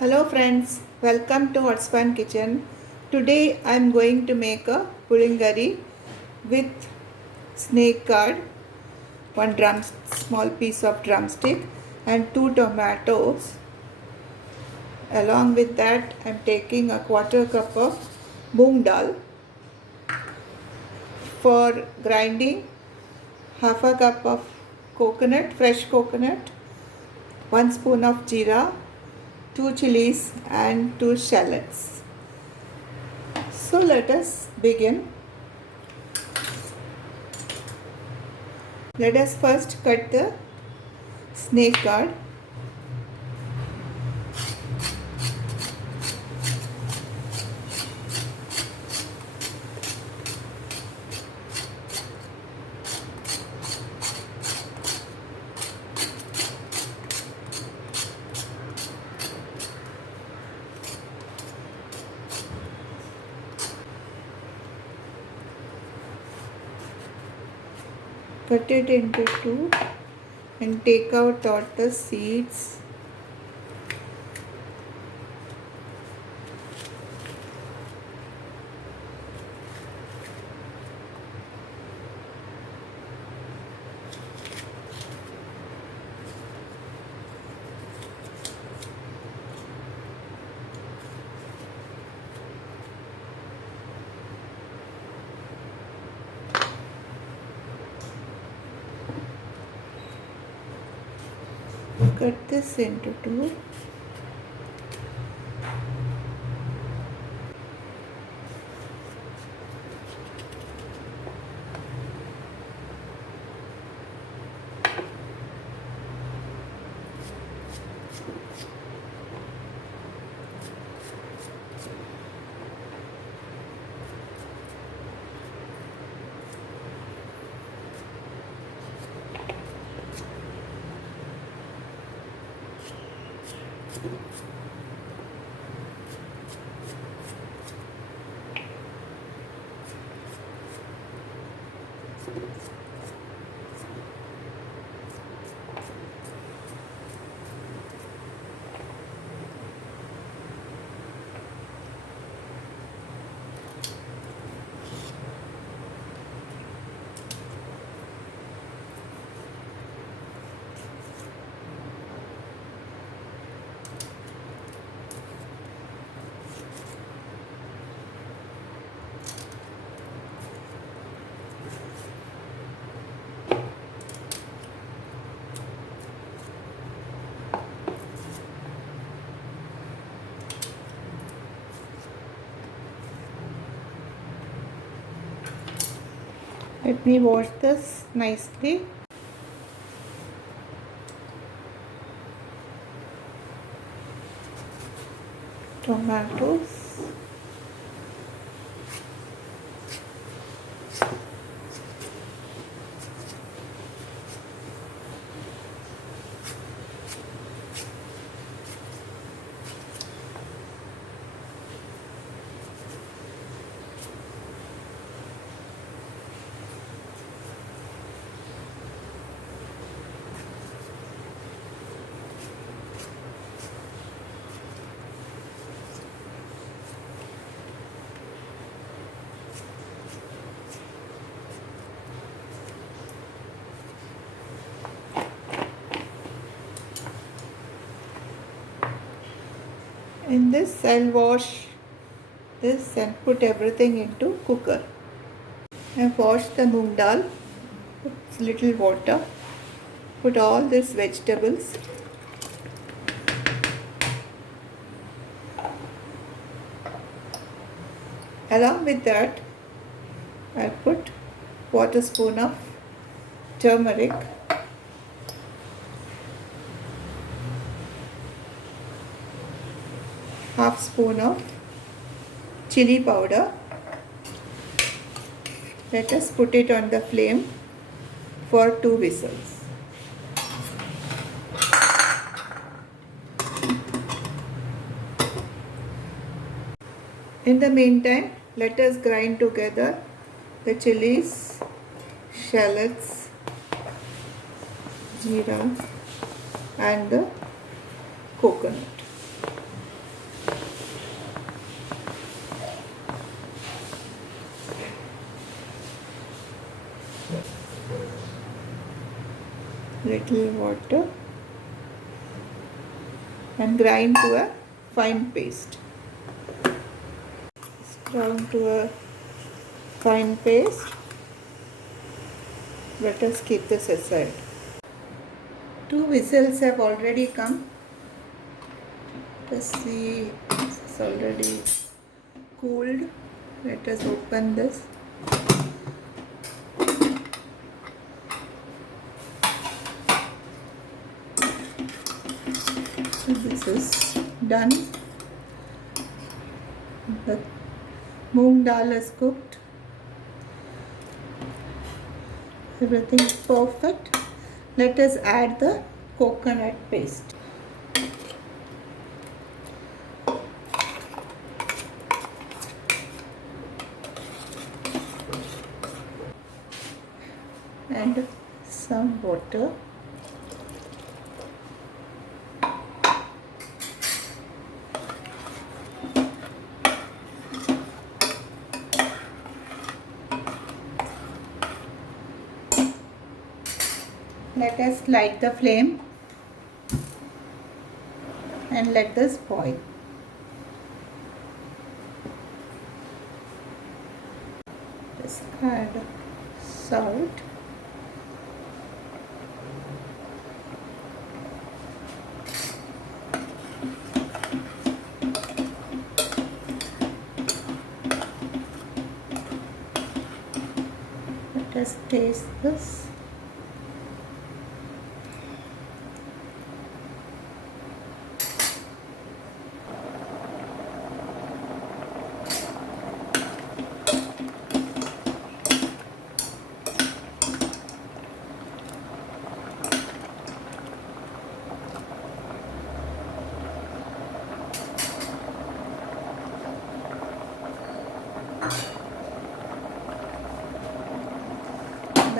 Hello friends, welcome to Hot Span Kitchen. Today I am going to make a pulingari with snake guard, small piece of drumstick and 2 tomatoes. Along with that I am taking a quarter cup of moong dal. For grinding, half a cup of coconut, fresh coconut, 1 spoon of jeera, 2 chilies and 2 shallots. So let us begin. Let us first cut the snake guard. Cut it into two and take out all the seeds. Cut this into two. Let me wash this nicely. Tomatoes. In this I'll wash this and put everything into cooker. I've washed the moong dal, put little water, put all these vegetables. Along with that I'll put quarter spoon of turmeric, half spoon of chili powder. Let us put it on the flame for 2 whistles. In the meantime, let us grind together the chilies, shallots, jeera and the coconut. little water and grind to a fine paste. Ground to a fine paste. Let us keep this aside. 2 whistles have already come. Let's see, it's already cooled. Let us open this. So this is done. The moong dal is cooked. Everything is perfect. Let us add the coconut paste. And some water. Let us light the flame and let this boil. Just add salt. Let us taste this.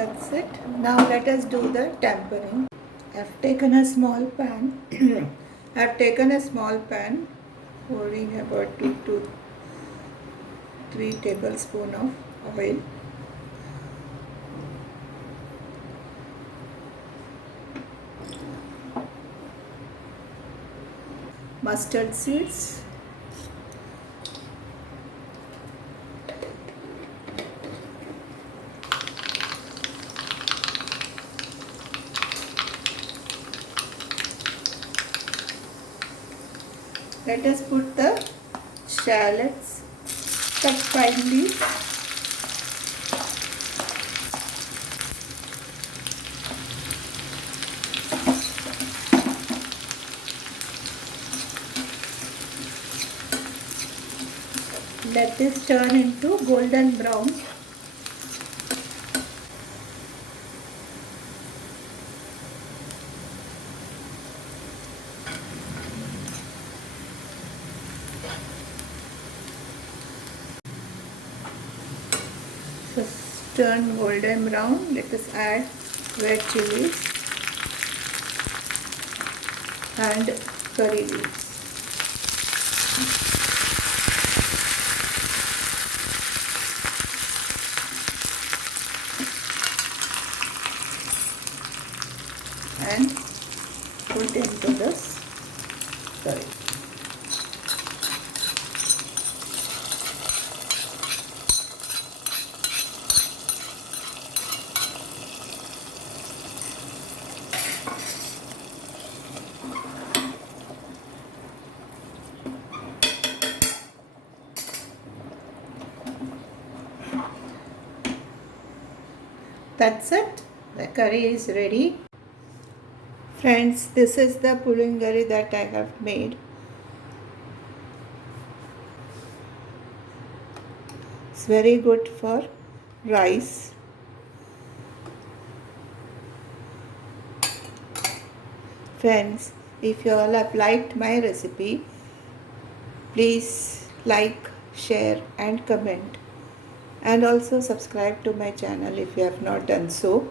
That's it. Now let us do the tempering. I have taken a small pan. Pouring about 2 to 3 tablespoons of oil. Mustard seeds. Let us put the shallots cut finely. Let this turn into golden brown. Just turn golden brown. Let us add red chilies and curry leaves. And put into this curry. That's it. The curry is ready. Friends, this is the pulingari that I have made. It's very good for rice. Friends, if you all have liked my recipe, please like, share and comment. And also subscribe to my channel if you have not done so.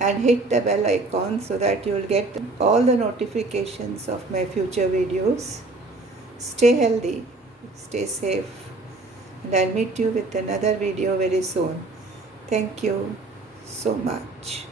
And hit the bell icon so that you will get all the notifications of my future videos. Stay healthy, stay safe, and I'll meet you with another video very soon. Thank you so much.